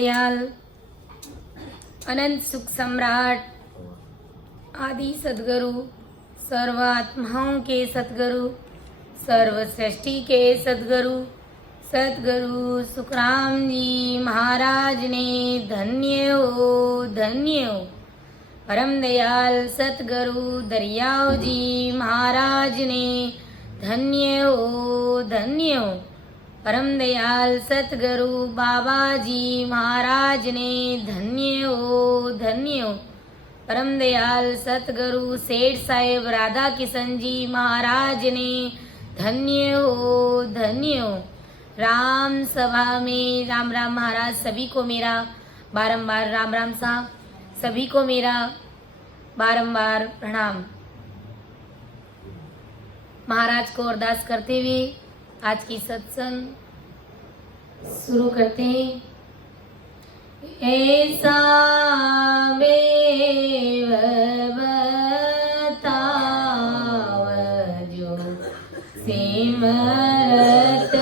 दयाल अनंत सुख सम्राट आदि सदगुरु सर्व आत्माओं के सदगुरु सर्व सृष्टि के सदगुरु सदगुरु सुखराम जी महाराज ने धन्य हो परम दयाल सतगुरु दरियाव जी महाराज ने धन्य हो परम दयाल सतगुरु बाबा जी महाराज ने धन्य हो परम दयाल सतगुरु सेठ साहेब राधा किशन जी महाराज ने धन्य हो राम सभा में राम राम महाराज। सभी को मेरा बारंबार राम राम साहब, सभी को मेरा बारंबार प्रणाम। महाराज को अरदास करते हुए आज की सत्संग शुरू करते हैं। ऐसा बेव बताव जो सिमरत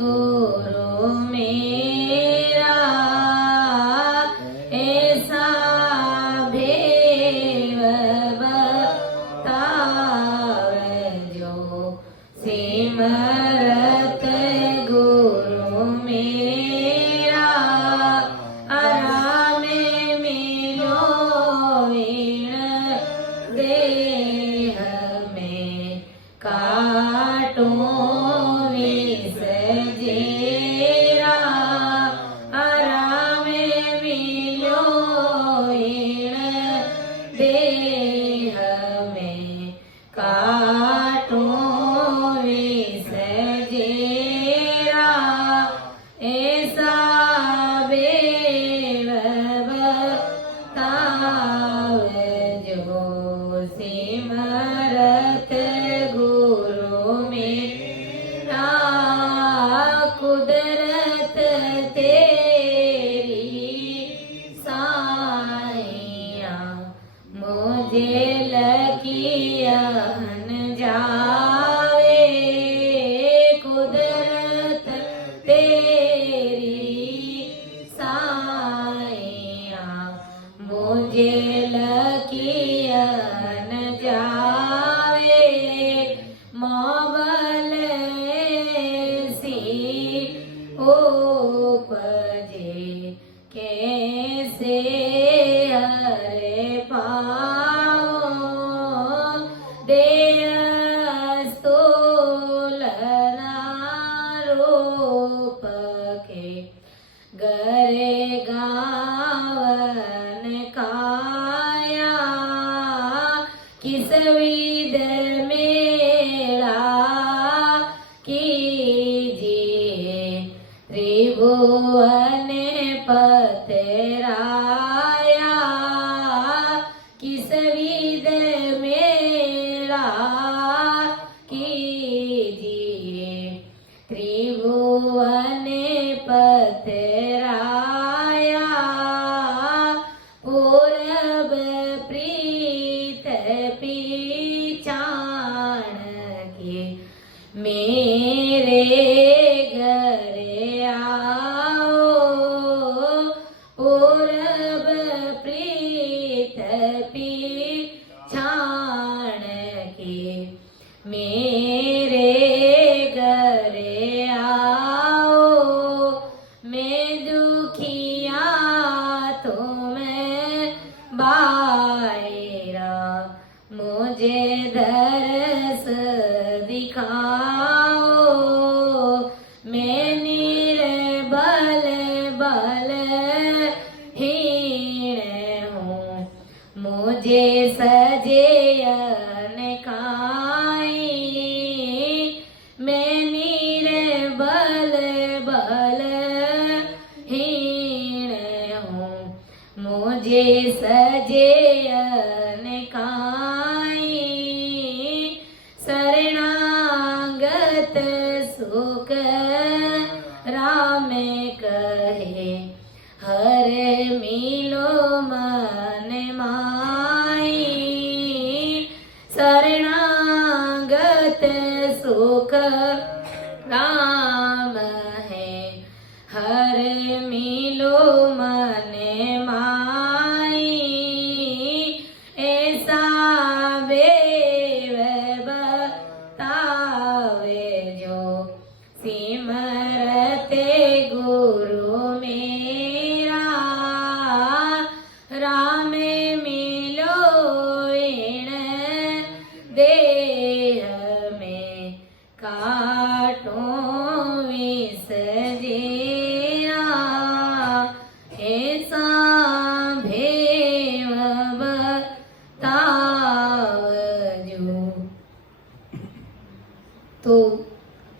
गुरु मेरा, ऐसा भेव बताव जो सिमरत गुरु मेरा, आराम मिलो वीण देह में काटो विष जेरा, आराम मिलो वीण देह में काटो विष जेरा, ऐसा बेव बताव जो सिमरत गुरु मेरा, कुदरत तेरी साइया मुझे लकियन जावे, कुदरत तेरी साइया मुझे लकियन जावे, मोबल सी उपजे कैसे हरे पाओ, देयस्तोलना रूप के गरे गावन काया, किस विध मेरा कीजिए त्रिभुवन पतराया, किस विध मेरा कीजिए त्रिभुवन पतराया, पूरब प्रीत पीछाण के मेरे घर आओ, पूरब प्रीत पीछाण के मेरे घर आओ, मैं दुखिया तो मैं बायरा, मुझे दरस दिखाओ, मैं निर्बल बलहीन हूँ, मुझे सजेयन खाई, मैं निर्बल बलहीन हूँ, मुझे सजेयन खाई, शरणागत सुख राम कहे हर मिलो मन माई, शरणागत सुख राम है हर मिलो मन माई ऐसा बेव बतावे जो सिमरते गुरु मेरा राम मिलो इन देह में काटों विष जीरा ऐसा भेव बतावजो। तो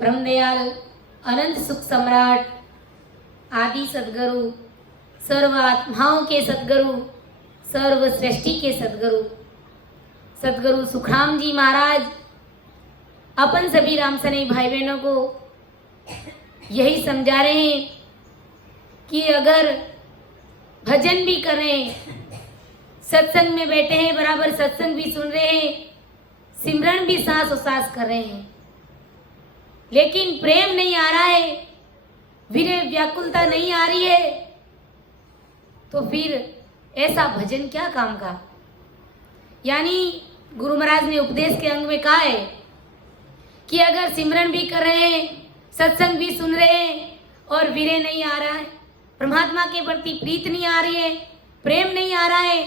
परम दयाल अनंत सुख सम्राट आदि सदगुरु, सर्व आत्माओं के सदगुरु, सर्व सृष्टि के सदगुरु, सदगुरु सुखराम जी महाराज अपन सभी रामसने भाई बहनों को यही समझा रहे हैं कि अगर भजन भी कर रहे हैं, सत्संग में बैठे हैं, बराबर सत्संग भी सुन रहे हैं, सिमरन भी सांस और सांस कर रहे हैं, लेकिन प्रेम नहीं आ रहा है, विरह व्याकुलता नहीं आ रही है, तो फिर ऐसा भजन क्या काम का। यानी गुरु महाराज ने उपदेश के अंग में कहा है कि अगर सिमरन भी कर रहे हैं, सत्संग भी सुन रहे हैं और विरह नहीं आ रहा है, परमात्मा के प्रति प्रीत नहीं आ रही है, प्रेम नहीं आ रहा है,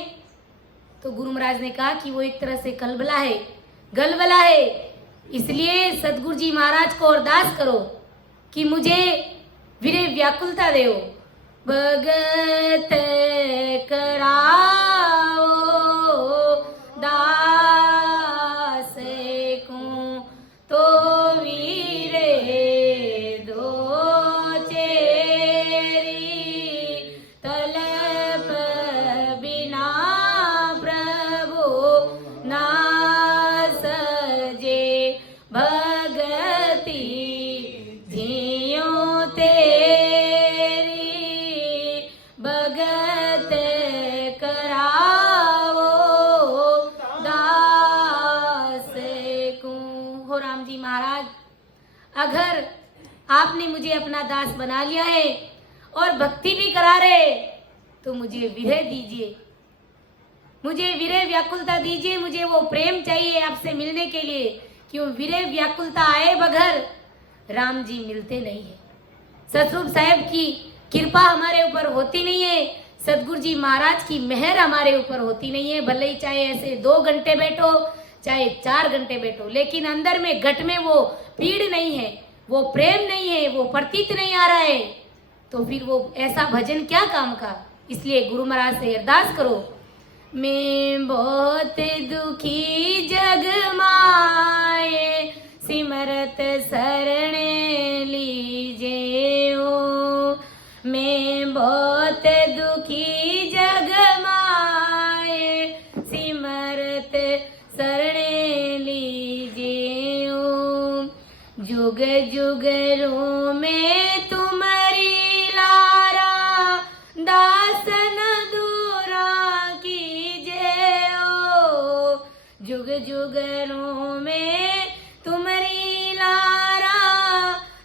तो गुरु महाराज ने कहा कि वो एक तरह से कलबला है, गलबला है। इसलिए सदगुरु जी महाराज को अरदास करो कि मुझे विरह व्याकुलता देओ, भगत कराओ दास को तो वीरे दो चेरी तलब बिना प्रभु ना सजे भगति जियो तेरी भगत कराओ दास को। हो राम जी महाराज, अगर आपने मुझे अपना दास बना लिया है और भक्ति भी करा रहे, तो मुझे विरह दीजिए, मुझे विरह व्याकुलता दीजिए, मुझे वो प्रेम चाहिए आपसे मिलने के लिए। क्यों विरह व्याकुलता आए बगैर राम जी मिलते नहीं है। सतरूप साहब की कृपा हमारे ऊपर होती नहीं है, सदगुरु जी महाराज की मेहर हमारे ऊपर होती नहीं है। भले ही चाहे ऐसे 2 घंटे बैठो, चाहे 4 घंटे बैठो, लेकिन अंदर में घट में वो पीड़ नहीं है, वो प्रेम नहीं है, वो प्रतीत नहीं आ रहा है, तो फिर वो ऐसा भजन क्या काम का। इसलिए गुरु महाराज से अरदास करो, मैं बहुत दुखी जग माए सिमरत शरण लीजे हो। मैं बहुत दुखी जग माए सिमरत शरण लीजे हो। जुग जुग रो में तुम्हारी लारा दासन दूरा कीजे हो। जुग जुग रो में तुम्हारी लारा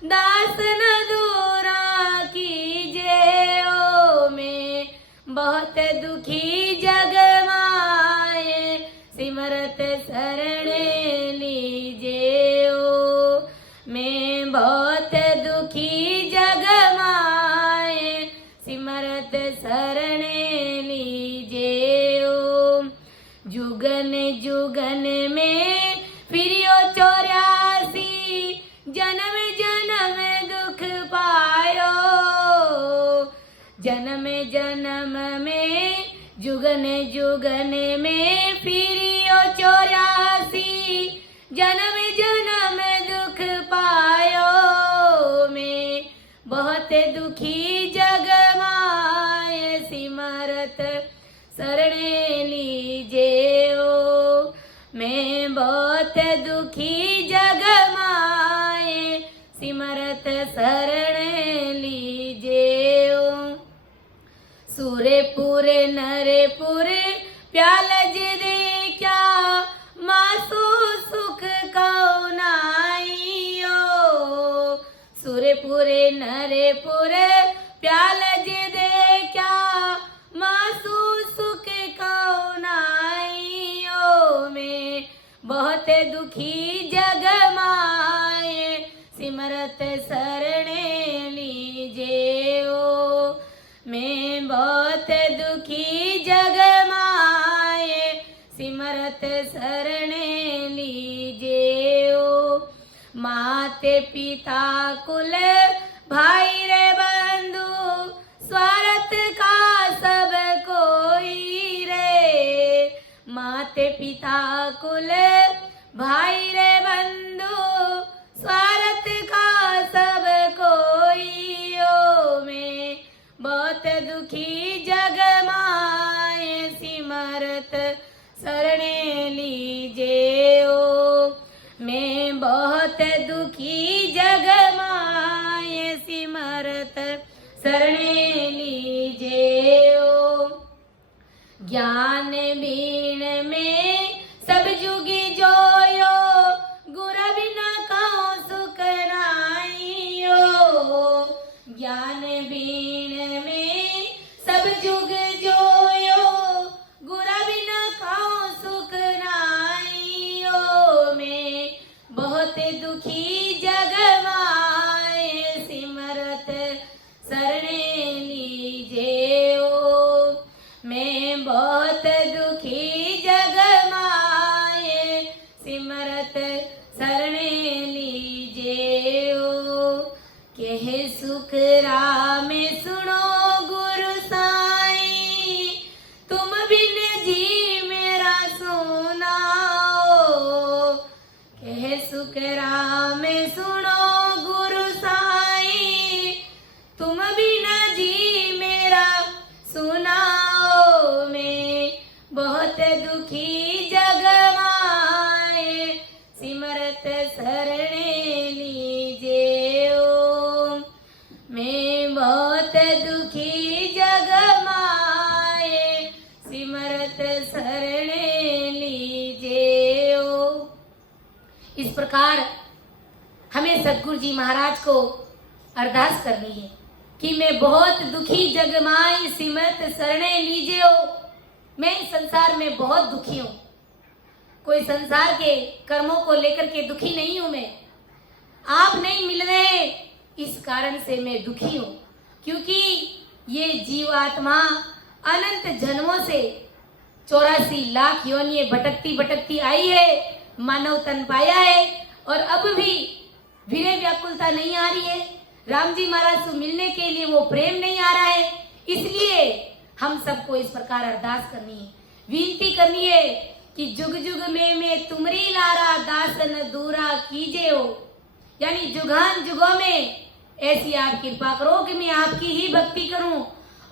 दासन दूरा कीजे हो। मैं बहुत दुखी जग माए सिमरत शरण लीजे हो। मैं बहुत दुखी जग माए सिमरत शरण लीजे हो। जुगन जुगन में फिरियो 84 जन्म जन्म दुख पायो। जन्म जन्म में जुगन जुगन में फिरियो 84 जन्म जन्म दुख पायो। मैं बहुत दुखी जग माए सिमरत शरण लीजे हो। मैं बहुत दुखी जग माए सिमरत शरण लीजे हो। सूरपुर नरपुर प्यालज दे क्या मासो सुख कौ नाइयो। सूरपुर नरपुर प्यालज दे क्या दुखी जग माए सिमरत शरणे लीजे ओ। मैं बहुत दुखी जग माए सिमरत शरणे लीजे ओ। माते पिता कुल भाई रे बंधु स्वार्थ का सब कोई रे। माते पिता कुल भाई रे बंधु स्वार्थ का सब कोई ओ। मैं बहुत दुखी जग माए सिमरत शरणे लीजे ओ। मैं बहुत दुखी जग माए सिमरत शरणे लीजे ओ। ज्ञान बीण में सब जुगी जोयो गुर बिना कहो सुख नाइयो। ज्ञान बीण में सब जुग जोयो गुर बिना कहो सुख नाइयो। मैं बहुत दुखी जग माए सिमरत शरणे लीजे ओ। मैं बहुत दुखी जग माए सिमरत शरणे लीजे ओ। कह सुख राम सुनो गुरु साईं तुम बिन जी मेरा सुनाओ। कह सुख राम सुनो गुरु साईं तुम बिन जी मेरा सुनाओ। मैं बहुत दुखी जग माए सिमरत शरणे लीजे ओ। मैं बहुत दुखी जग माए सिमरत शरणे लीजे ओ। इस प्रकार हमें सतगुरु जी महाराज को अरदास करनी है कि मैं बहुत दुखी जग माई सिमरत शरणे लीजे हो। मैं इस संसार में बहुत दुखी हूँ। कोई संसार के कर्मों को लेकर के दुखी नहीं हूँ मैं। आप नहीं मिल रहे इस कारण से मैं दुखी हूँ, क्योंकि ये जीवात्मा अनंत जन्मों से 84 लाख योनियां भटकती भटकती आई है, मानव तन पाया है और अब भी विरह व्याकुलता नहीं आ रही है। राम जी महाराज से मिलने के लिए वो प्रेम नहीं आ रहा है। इसलिए हम सबको इस प्रकार अरदास करनी है, विनती करनी है कि जुग जुग में मैं तुमरी लारा दासन दूरा कीजे हो। यानी जुगान जुगों में ऐसी आप कृपा करो कि मैं आपकी ही भक्ति करूं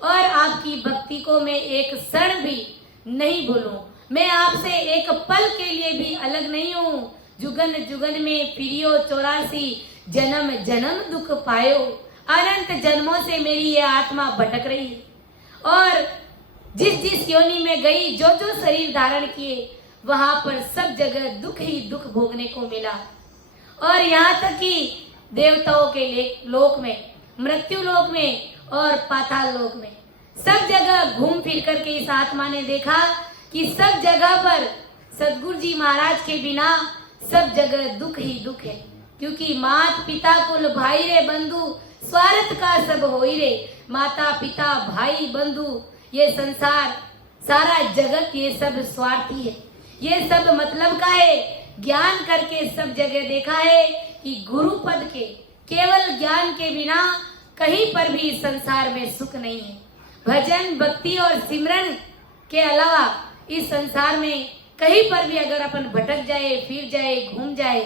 और आपकी भक्ति को मैं एक क्षण भी नहीं भूलूं। मैं आपसे एक पल के लिए भी अलग नहीं हूँ। जुगन जुगन में फिरियो 84 जन्म जन्म दुख पायो। अनंत जन्मों से मेरी ये आत्मा भटक रही है और जिस जिस योनि में गई, जो जो शरीर धारण किए, वहां पर सब जगह दुख ही दुख भोगने को मिला। और यहाँ तक कि देवताओं के लोक में, मृत्यु लोक में और पाताल लोक में सब जगह घूम फिर करके इस आत्मा ने देखा कि सब जगह पर सतगुरु जी महाराज के बिना सब जगह दुख ही दुख है। क्योंकि मात पिता कुल भाई रे बंधु स्वार्थ का सब होई रे। माता पिता भाई बंधु ये संसार सारा जगत ये सब स्वार्थी है, ये सब मतलब का है। ज्ञान करके सब जगह देखा है कि गुरु पद के केवल ज्ञान के बिना कहीं पर भी इस संसार में सुख नहीं है। भजन भक्ति और सिमरन के अलावा इस संसार में कहीं पर भी अगर अपन भटक जाए, फिर जाए, घूम जाए,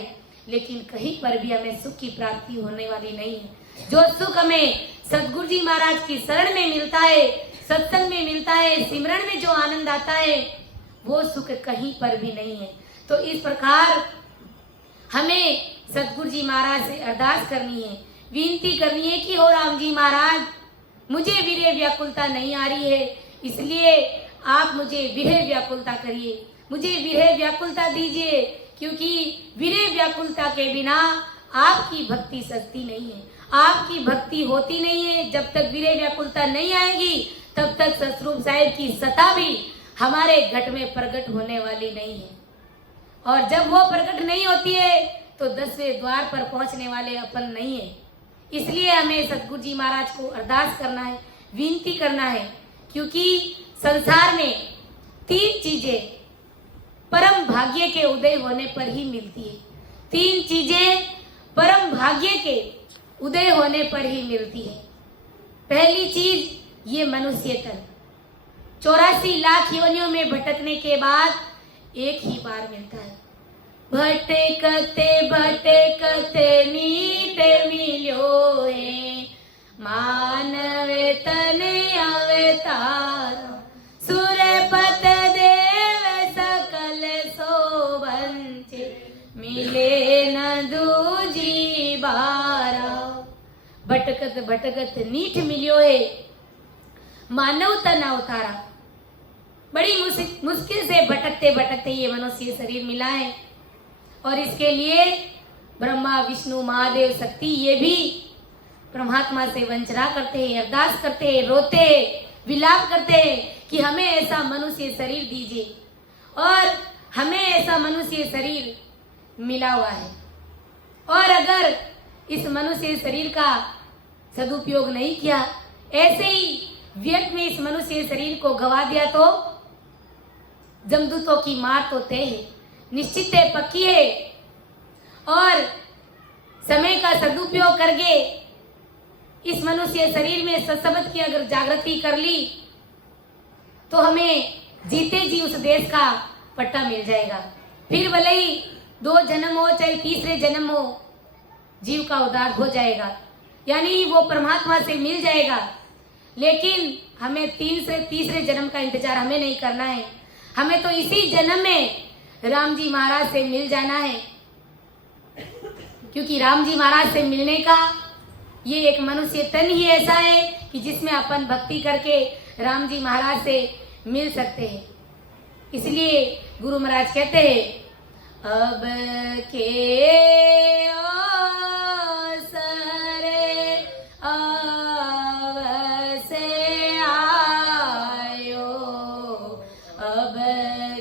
लेकिन कहीं पर भी हमें सुख की प्राप्ति होने वाली नहीं है। जो सुख हमें सतगुरु जी महाराज की शरण में मिलता है, सत्संग में मिलता है, सिमरन में जो आनंद आता है, वो सुख कहीं पर भी नहीं है। तो इस प्रकार हमें सतगुरु जी महाराज से अरदास करनी है, विनती करनी है कि हो राम जी महाराज, मुझे विरह व्याकुलता नहीं आ रही है, इसलिए आप मुझे विरह व्याकुलता करिए, मुझे विरह व्याकुलता दीजिए। क्योंकि विरह व्याकुलता के बिना आपकी भक्ति सजती नहीं है, आपकी भक्ति होती नहीं है। जब तक विरह व्याकुलता नहीं आएगी तब तक सतरूप साहिब की सत्ता भी हमारे घट में प्रकट होने वाली नहीं है। और जब वो प्रकट नहीं होती है तो 10वें द्वार पर पहुंचने वाले अपन नहीं है। इसलिए हमें सतगुरु जी महाराज को अरदास करना है, विनती करना है, क्योंकि संसार में 3 चीजें परम भाग्य के उदय होने पर ही मिलती है। 3 चीजें परम भाग्य के उदय होने पर ही मिलती है। पहली चीज ये मनुष्य तन 84 लाख योनियों में भटकने के बाद एक ही बार मिलता है। भटकते भटकते नीट मिल्यो है, मानव तन अवतार सुरपत देव सकल सोबंचे, मिले न दूजी बारा। भटकत भटकत नीठ मिल्यो है, मानव तन अवतारा। बड़ी मुश्किल से भटकते भटकते ये मनुष्य शरीर मिला है, और इसके लिए ब्रह्मा विष्णु महादेव शक्ति ये भी परमात्मा से वंचना करते हैं, अरदास करते हैं, रोते हैं, विलाप करते हैं कि हमें ऐसा मनुष्य शरीर दीजिए। और हमें ऐसा मनुष्य शरीर मिला हुआ है, और अगर इस मनुष्य शरीर का सदुपयोग नहीं किया, ऐसे ही व्यर्थ में इस मनुष्य शरीर को गवा दिया तो जमदूतों की मार तो तय है, निश्चित है, पक्की है। और समय का सदुपयोग करके इस मनुष्य शरीर में सत्संग की अगर जागृति कर ली तो हमें जीते जी उस देश का पट्टा मिल जाएगा। फिर भले ही 2 जन्म हो चाहे तीसरे जन्म हो, जीव का उद्धार हो जाएगा, यानी वो परमात्मा से मिल जाएगा। लेकिन हमें तीसरे जन्म का इंतजार हमें नहीं करना है, हमें तो इसी जन्म में राम जी महाराज से मिल जाना है। क्योंकि राम जी महाराज से मिलने का ये एक मनुष्य तन ही ऐसा है कि जिसमें अपन भक्ति करके राम जी महाराज से मिल सकते हैं। इसलिए गुरु महाराज कहते हैं, अब के अवसरे अवसे आयो, अब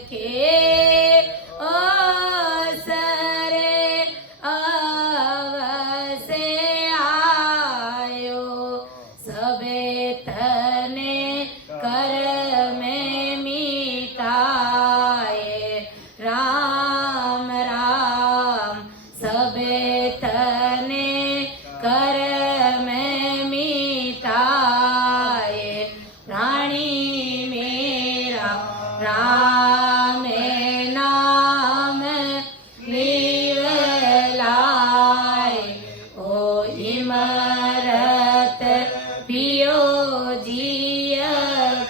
के अवसरे अवसे आयो, सबे तने कर में मिटाए, राम राम सबे तने कर में मिटाए, प्राणी मेरा राम नाम निवलाए, ओ इमरत पियो जिय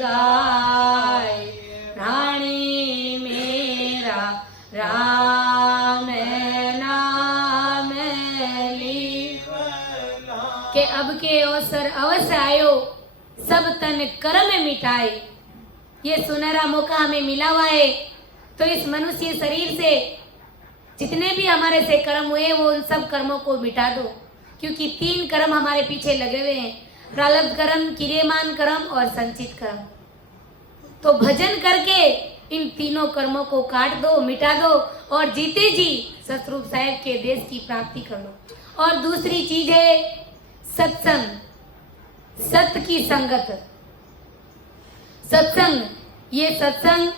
गाय, प्राणी मेरा राम नाम के अब के अवसर अवश्य आयो, सब तन कर्म मिटाए। ये सुनहरा मौका हमें मिला हुआ है, तो इस मनुष्य शरीर से जितने भी हमारे से कर्म हुए वो उन सब कर्मों को मिटा दो। क्योंकि 3 कर्म हमारे पीछे लगे हुए हैं, प्रारब्ध कर्म, क्रियमान कर्म और संचित कर्म। तो भजन करके इन तीनों कर्मों को काट दो, मिटा दो, और जीते जी सतरूप साहेब के देश की प्राप्ति कर लो। और दूसरी चीज है सत्संग, सत्य की संगत। सत्संग, ये सत्संग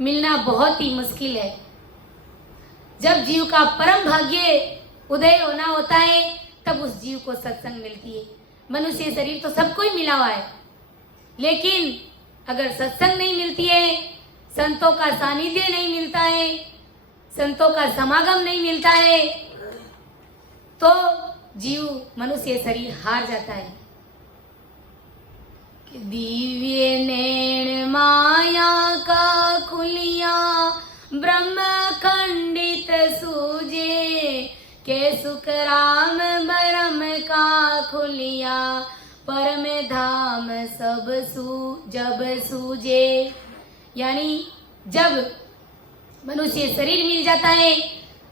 मिलना बहुत ही मुश्किल है। जब जीव का परम भाग्य उदय होना होता है तब उस जीव को सत्संग मिलती है। मनुष्य शरीर तो सबको ही मिला हुआ है, लेकिन अगर सत्संग नहीं मिलती है, संतों का सानिध्य नहीं मिलता है, संतों का समागम नहीं मिलता है, तो जीव मनुष्य शरीर हार जाता है। दिव्य नैण माया का खुलिया, ब्रह्म खंडित सूझे, के सुख राम ब्रह्म का खुलिया, परम धाम सब जब सूझे। यानी जब मनुष्य शरीर मिल जाता है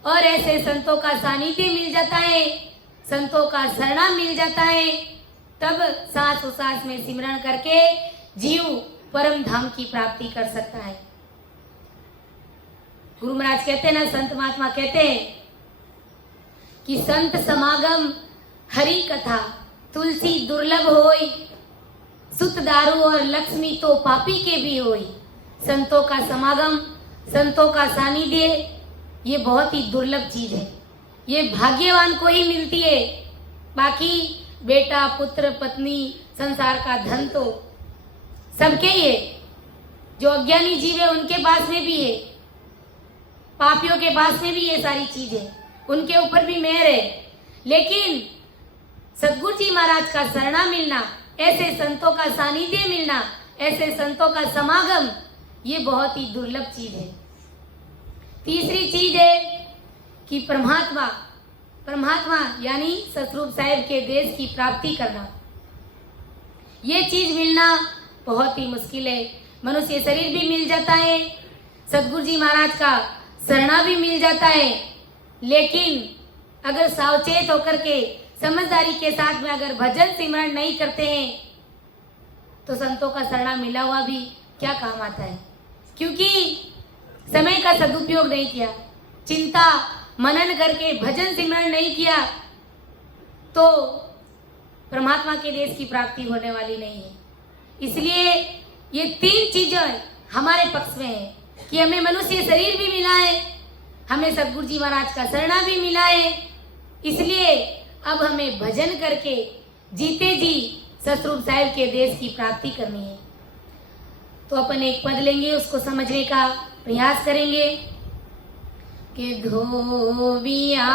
और ऐसे संतों का सानिध्य मिल जाता है, संतों का शरणा मिल जाता है, तब सांस उसास में सिमरण करके जीव परम धाम की प्राप्ति कर सकता है। गुरु महाराज कहते हैं ना, संत महात्मा कहते हैं कि संत समागम हरि कथा तुलसी दुर्लभ होई, सुत दारू और लक्ष्मी तो पापी के भी होई। संतों का समागम, संतों का सानिध्य ये बहुत ही दुर्लभ चीज है, ये भाग्यवान को ही मिलती है। बाकी बेटा पुत्र पत्नी संसार का धन तो सबके ही है, जो अज्ञानी जीव है उनके पास में भी है, पापियों के पास में भी ये सारी चीज है, उनके ऊपर भी मेहर है। लेकिन सदगुरु जी महाराज का शरणा मिलना, ऐसे संतों का सानिध्य मिलना, ऐसे संतों का समागम, ये बहुत ही दुर्लभ चीज है। तीसरी चीज है कि परमात्मा यानी सतरूप साहिब के देश की प्राप्ति करना, ये चीज मिलना बहुत ही मुश्किल है। मनुष्य शरीर भी मिल जाता है, सतगुरु जी महाराज का शरणा भी मिल जाता है, लेकिन अगर सावचेत होकर के समझदारी के साथ में अगर भजन सिमरन नहीं करते हैं तो संतों का शरणा मिला हुआ भी क्या काम आता है। क्योंकि समय का सदुपयोग नहीं किया, चिंता मनन करके भजन सिमरन नहीं किया, तो परमात्मा के देश की प्राप्ति होने वाली नहीं है। इसलिए ये तीन चीजें हमारे पक्ष में है कि हमें मनुष्य शरीर भी मिला है, हमें सतगुरु जी महाराज का शरणा भी मिला है। इसलिए अब हमें भजन करके जीते जी सतरूप साहिब के देश की प्राप्ति करनी है। तो अपन एक पद लेंगे, उसको समझने का प्रयास करेंगे कि धोबिया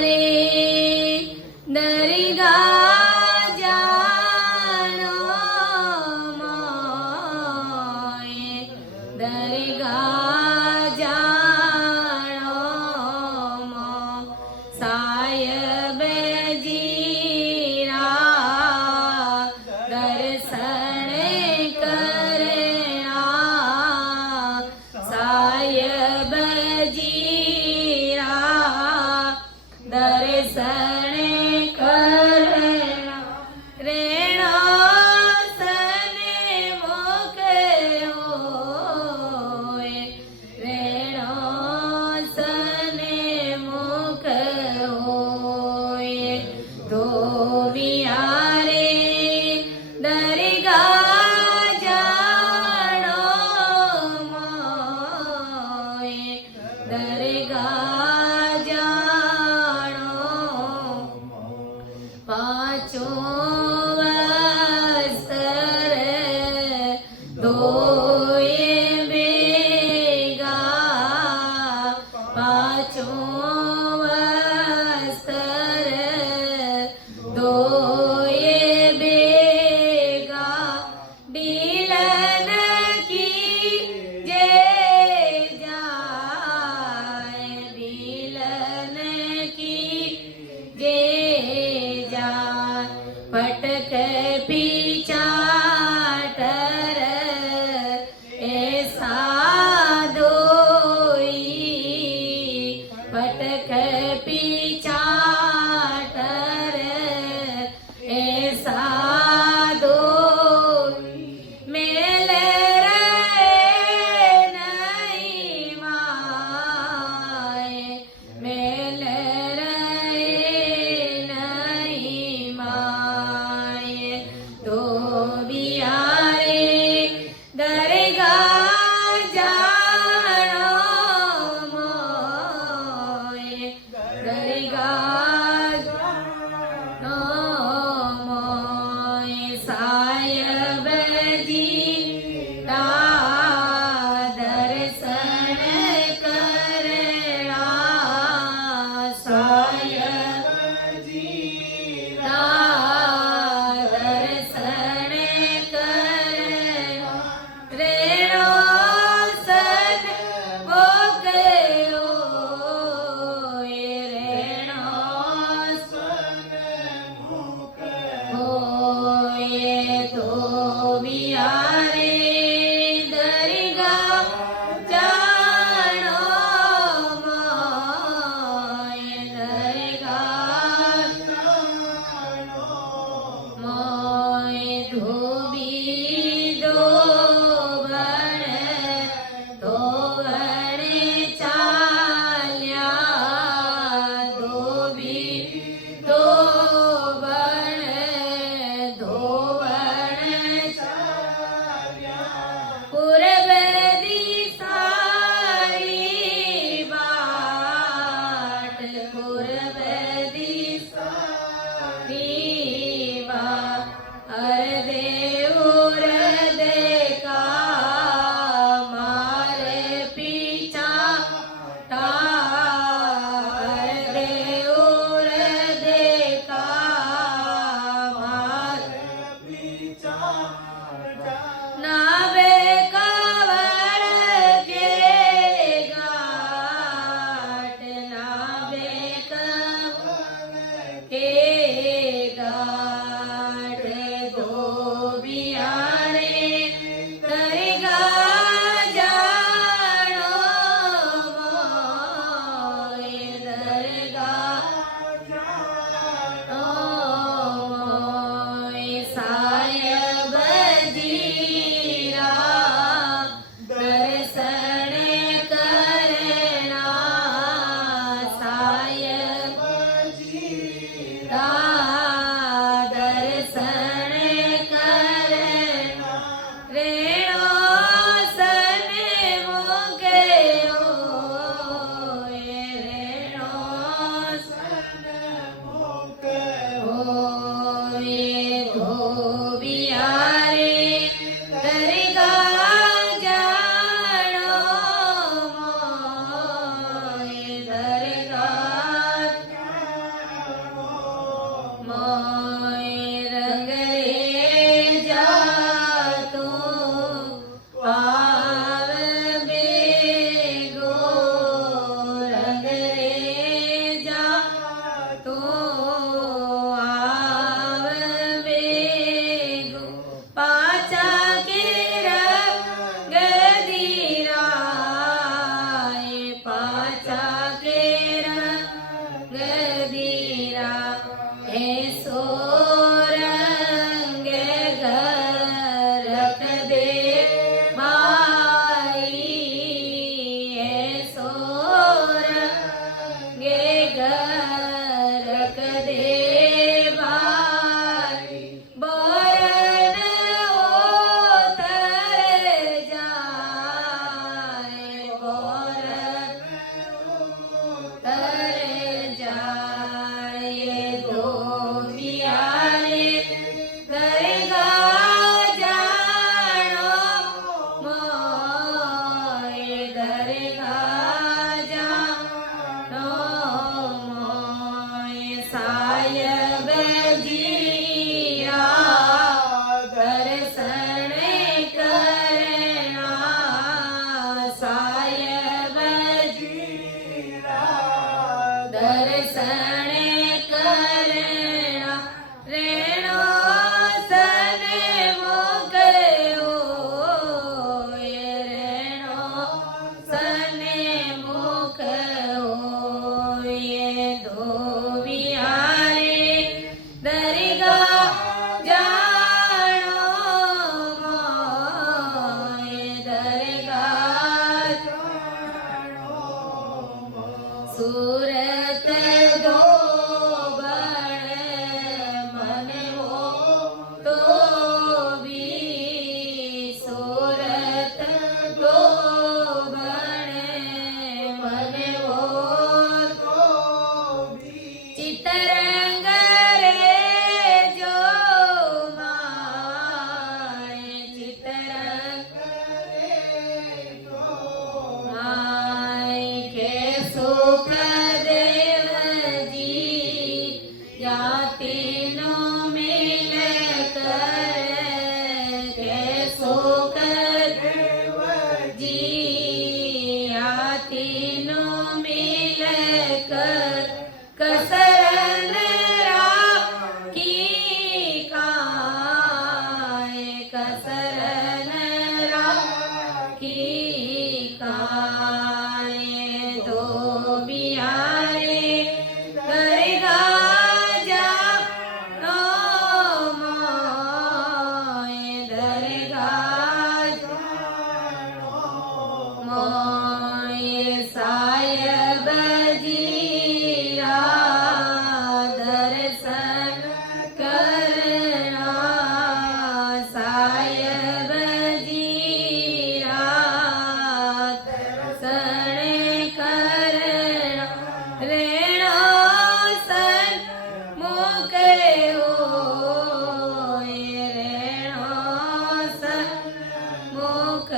रे दरगाह जानो मोए, दरगाह जानो मो साहिब जीरा दर्शन करना, साहिब जीरा दर्शन करना, रेणो सने मुख होए, रेणो सने मुख होए, धोबिया रे दरगाह जानो मोए, दरगाह जानो पाँचों वस्त्र धोए बेगा, पाँचों वस्त्र धोए बेगा, बिलन की जे जाए, बिलन की जे जाए, पटक पीछा टर की काए धोबिया रे दरगा जा नो मोए दरगा मोए साहिब जीरा दर्शन करना साहिब जीरा दर्शन करना रेणो सन मुके होए रेणो सन मुख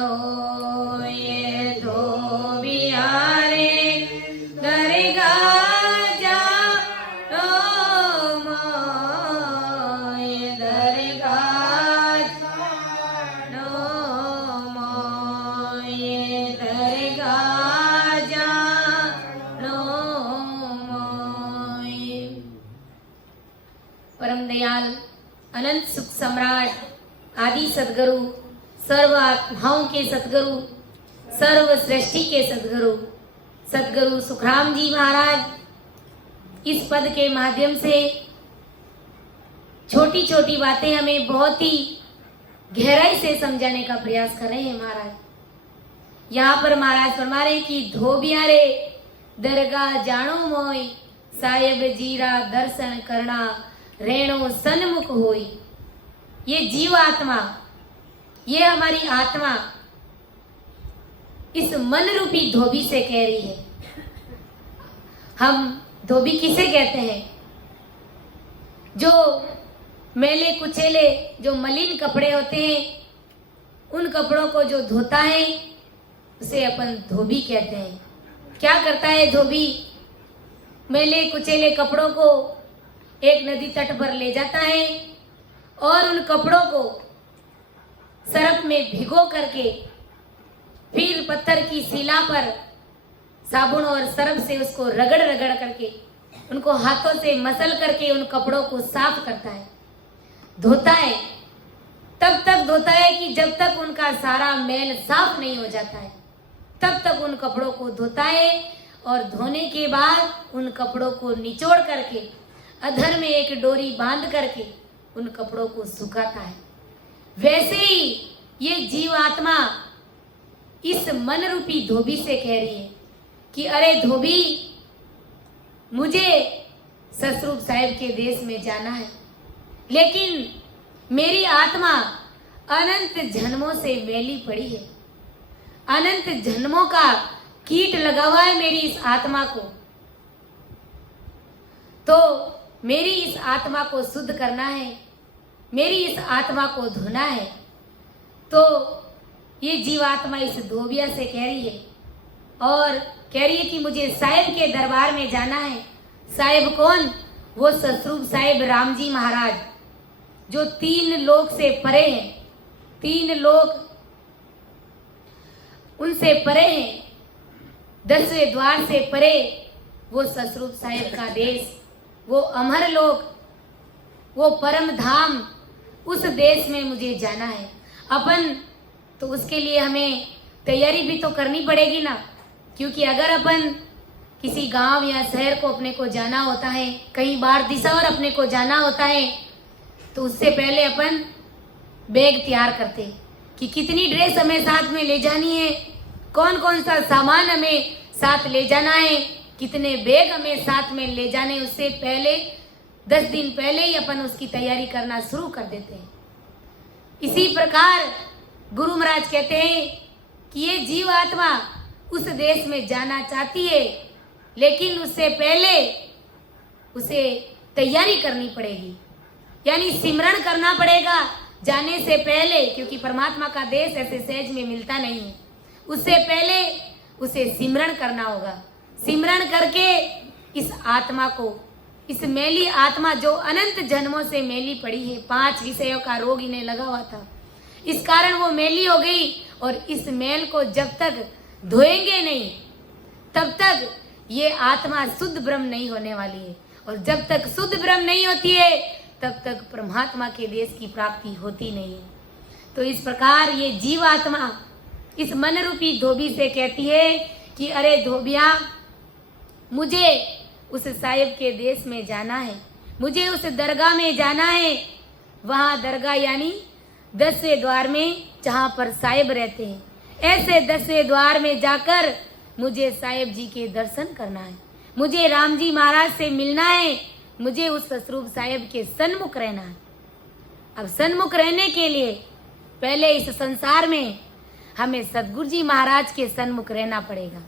होए धोबिया रे दरगा जा नो मोए दरगा नो मोए दरगा जा नो मोए। परम दयाल अनंत सुख सम्राट आदि सदगुरु सर्व आत्माओं के सदगुरु सर्व सृष्टि के सदगुरु सदगुरु सुखराम जी महाराज इस पद के माध्यम से छोटी छोटी बातें हमें बहुत ही गहराई से समझाने का प्रयास कर रहे हैं महाराज। यहाँ पर महाराज फरमा रहे कि धोबिया रे दरगाह जानो मोई साहिब जीरा दर्शन करना रेणो सन्मुख होई। ये जीव आत्मा, ये हमारी आत्मा इस मन रूपी धोबी से कह रही है। हम धोबी किसे कहते हैं? जो मैले कुचेले जो मलिन कपड़े होते हैं उन कपड़ों को जो धोता है उसे अपन धोबी कहते हैं। क्या करता है धोबी? मैले कुचेले कपड़ों को एक नदी तट पर ले जाता है और उन कपड़ों को सरफ में भिगो करके फिर पत्थर की शिला पर साबुन और सरफ से उसको रगड़ रगड़ करके उनको हाथों से मसल करके उन कपड़ों को साफ करता है, धोता है। तब तक धोता है कि जब तक उनका सारा मैल साफ नहीं हो जाता है, तब तक उन कपड़ों को धोता है। और धोने के बाद उन कपड़ों को निचोड़ करके अधर में एक डोरी बांध करके उन कपड़ों को सुखाता है। वैसे ही ये जीव आत्मा इस मन रूपी धोबी से कह रही है कि अरे धोबी, मुझे ससुरूप साहिब के देश में जाना है, लेकिन मेरी आत्मा अनंत जन्मों से मैली पड़ी है, अनंत जन्मों का कीट लगा हुआ है मेरी इस आत्मा को। तो मेरी इस आत्मा को शुद्ध करना है, मेरी इस आत्मा को धोना है। तो ये जीवात्मा इस धोबिया से कह रही है और कह रही है कि मुझे साहिब के दरबार में जाना है। साहिब कौन? वो ससुरूप साहिब राम जी महाराज, जो 3 लोक से परे हैं, 3 लोक उनसे परे हैं, 10वें द्वार से परे वो ससुरूप साहिब का देश, वो अमर लोक, वो परम धाम, उस देश में मुझे जाना है। अपन तो उसके लिए हमें तैयारी भी तो करनी पड़ेगी ना, क्योंकि अगर अपन किसी गांव या शहर को अपने को जाना होता है, कहीं बाहर दिशा और अपने को जाना होता है, तो उससे पहले अपन बैग तैयार करते कि कितनी ड्रेस हमें साथ में ले जानी है, कौन कौन सा सामान हमें साथ ले जाना है, कितने बैग हमें साथ में ले जाने। उससे पहले 10 दिन पहले ही अपन उसकी तैयारी करना शुरू कर देते हैं। इसी प्रकार गुरु महाराज कहते हैं कि ये जीव आत्मा उस देश में जाना चाहती है, लेकिन उससे पहले उसे तैयारी करनी पड़ेगी, यानी सिमरण करना पड़ेगा जाने से पहले, क्योंकि परमात्मा का देश ऐसे सहज में मिलता नहीं है। उससे पहले उसे सिमरण करना होगा। सिमरण करके इस आत्मा को, इस मैली आत्मा जो अनंत जन्मों से मैली पड़ी है, 5 विषयों का रोग इन्हें लगा हुआ था, इस कारण वो मैली हो गई। और इस मैल को जब तक धोएंगे नहीं तब तक ये आत्मा शुद्ध ब्रह्म नहीं होने वाली है। और जब तक शुद्ध ब्रह्म नहीं होती है तब तक परमात्मा के देश की प्राप्ति होती नहीं है। तो इस प्रकार ये जीव आत्मा इस मन रूपी धोबी से कहती है कि अरे धोबिया, मुझे उस साहिब के देश में जाना है, मुझे उस दरगाह में जाना है। वहाँ दरगाह यानी 10वें द्वार में जहाँ पर साहिब रहते हैं, ऐसे 10वें द्वार में जाकर मुझे साहिब जी के दर्शन करना है, मुझे राम जी महाराज से मिलना है, मुझे उस ससरूप साहिब के सन्मुख रहना है। अब सन्मुख रहने के लिए पहले इस संसार में हमें सतगुरु जी महाराज के सन्मुख रहना पड़ेगा,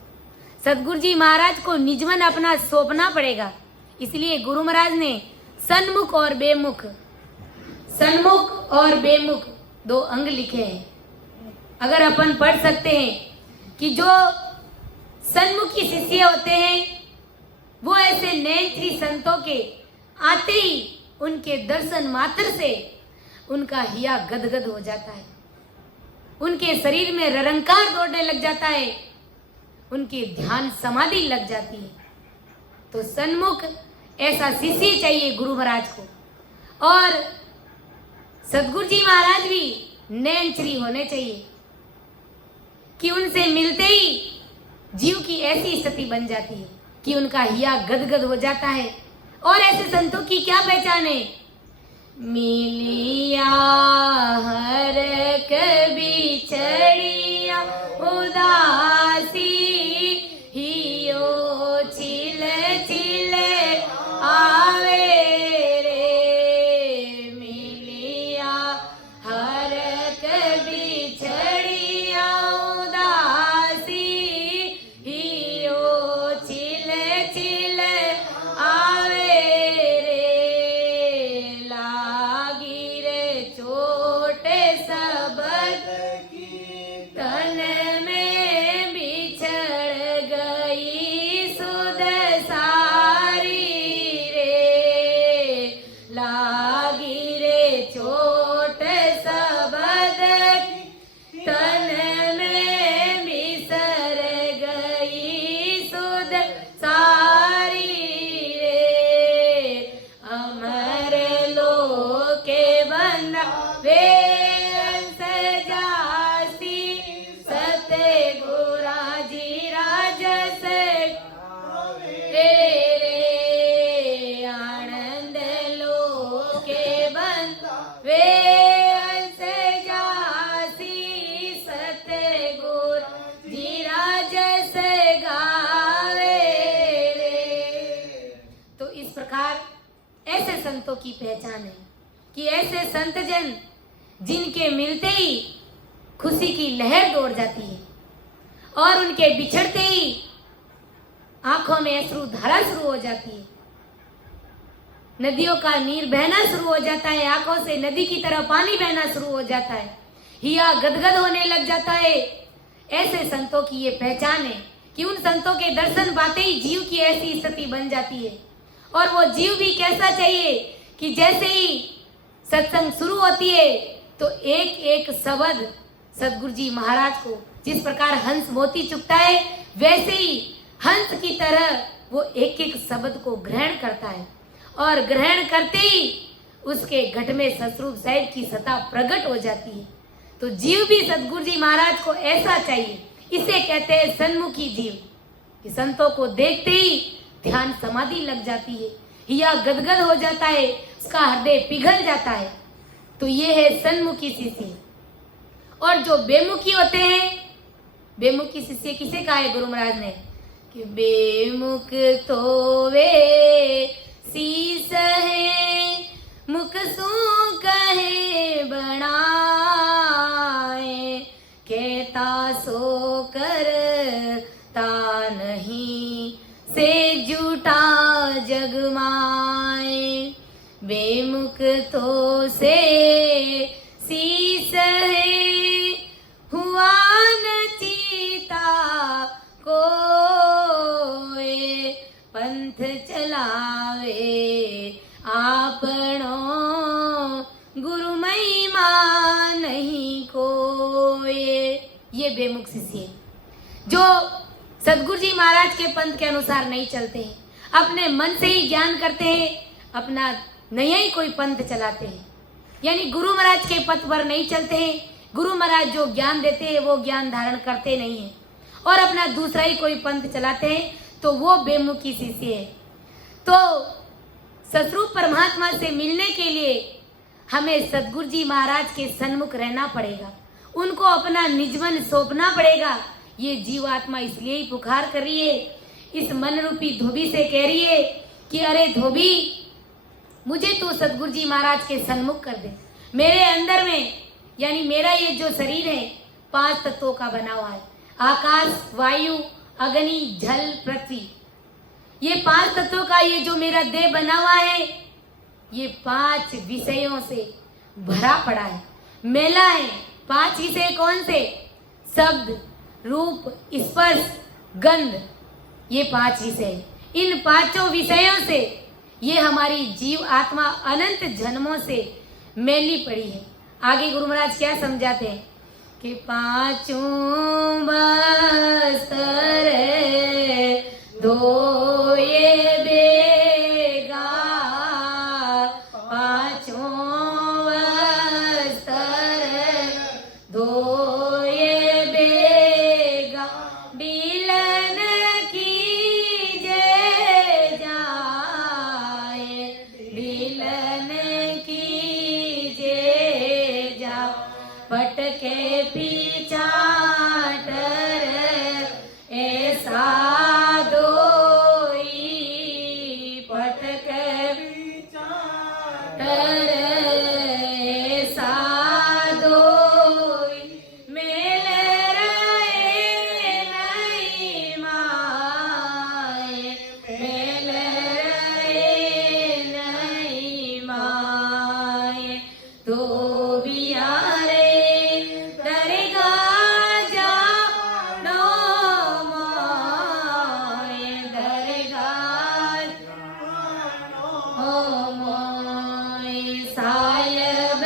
सतगुरु जी महाराज को निजमन अपना सौंपना पड़ेगा। इसलिए गुरु महाराज ने सन्मुख और बेमुख, सन्मुख और बेमुख 2 अंग लिखे हैं। अगर अपन पढ़ सकते हैं कि जो सन्मुखी शिष्य होते हैं वो ऐसे नैनश्री संतों के आते ही उनके दर्शन मात्र से उनका हिया गदगद हो जाता है, उनके शरीर में ररंकार दौड़ने लग जाता है, उनकी ध्यान समाधि लग जाती है। तो सन्मुख ऐसा शिष्य चाहिए गुरु महाराज को। और सतगुरु जी महाराज भी नैनश्री होने चाहिए कि उनसे मिलते ही जीव की ऐसी स्थिति बन जाती है कि उनका हिया गदगद हो जाता है। और ऐसे संतों की क्या पहचान है? मिलिया हर कभी चढ़िया उदासी हियो छिल छिल आवे रे। मिलिया हर कभी चढ़िया उदासी हियो छिल छिल आवे रे। लागी रे चोट सबद तन में बिछड़ गई सुध सारी रे। लागी रे चोट सबद तन में बिसर गई सुध सारी रे। अमर लोके बंदा वे सजासी सतगुरा जी राजस रे। आनंद लोके बंदा वे सजासी सतगुर जी राजस गावे रे। तो इस प्रकार ऐसे संतों की पहचान है कि ऐसे संत जन जिनके मिलते ही खुशी की लहर दौड़ जाती है और उनके बिछड़ते ही आंखों में अश्रु धारा शुरू हो जाती है, नदियों का नीर बहना शुरू हो जाता है, आंखों से नदी की तरह पानी बहना शुरू हो जाता है, हिया गदगद होने लग जाता है। ऐसे संतों की ये पहचान है कि उन संतों के दर्शन पाते ही जीव की ऐसी स्थिति बन जाती है। और वो जीव भी कैसा चाहिए कि जैसे ही सत्संग शुरू होती है तो एक एक शब्द सतगुरु जी महाराज को, जिस प्रकार हंस मोती चुगता है वैसे ही हंस की तरह वो एक एक शब्द को ग्रहण करता है। और ग्रहण करते ही उसके घट में सतरूप साहिब की सत्ता प्रकट हो जाती है। तो जीव भी सतगुरु जी महाराज को ऐसा चाहिए। इसे कहते हैं सन्मुखी जीव, कि संतों को देखते ही ध्यान समाधि लग जाती है, हिया गदगद हो जाता है, उसका हृदय पिघल जाता है। तो ये है सन्मुखी शिष्य। और जो बेमुखी होते हैं, बेमुखी शिष्य किसे कहा है गुरु महाराज ने कि बेमुख तो वे शीस है मुख सू कहे बनाए कहता सो करता नहीं से झूठा जग माए। बेमुख तो से शीस है हुआ न चीता कोए पंथ चलावे आपनो गुरु महिमा नहीं कोए। ये बेमुख शिष्य है जो सतगुरु जी महाराज के पंथ के अनुसार नहीं चलते हैं, अपने मन से ही ज्ञान करते हैं, अपना नया ही कोई पंथ चलाते हैं, यानी गुरु महाराज के पथ पर नहीं चलते हैं, गुरु महाराज जो ज्ञान देते हैं वो ज्ञान धारण करते नहीं है और अपना दूसरा ही कोई पंथ चलाते हैं, तो वो बेमुखी शिष्य है। तो सतरूप परमात्मा से मिलने के लिए हमें सदगुरु जी महाराज के सन्मुख रहना पड़ेगा, उनको अपना निजमन सौंपना पड़ेगा। ये जीवात्मा इसलिए ही पुकार कर रही है, इस मन रूपी धोबी से कह रही है कि अरे धोबी, मुझे तू सदगुरु जी महाराज के सन्मुख कर दे। मेरे अंदर में यानी मेरा ये जो शरीर है 5 तत्वों का बना हुआ है, आकाश, वायु, अग्नि, जल, पृथ्वी। ये 5 तत्वों का ये जो मेरा देह बना हुआ है, ये 5 विषयों से भरा पड़ा है, मेला है। 5 विषय कौन से? शब्द, रूप, स्पर्श, गंध, ये 5 विषय। इन 5 विषयों से ये हमारी जीव आत्मा अनंत जन्मों से मैली पड़ी है। आगे गुरु महाराज क्या समझाते हैं कि 5 बस्तर धोए बेगा, 5 बस्तर धोए बेगा, बिलन कीजे जाए, बिलन कीजे जाओ, पटके पिचाटर ऐसा दोई, पटके पिचाटर ऐसा दोई, मेल रहे नहीं माए, मेल रहे नहीं माए, तो बियारे दरगाह जानो माए, दरगाह जानो माए, साहिब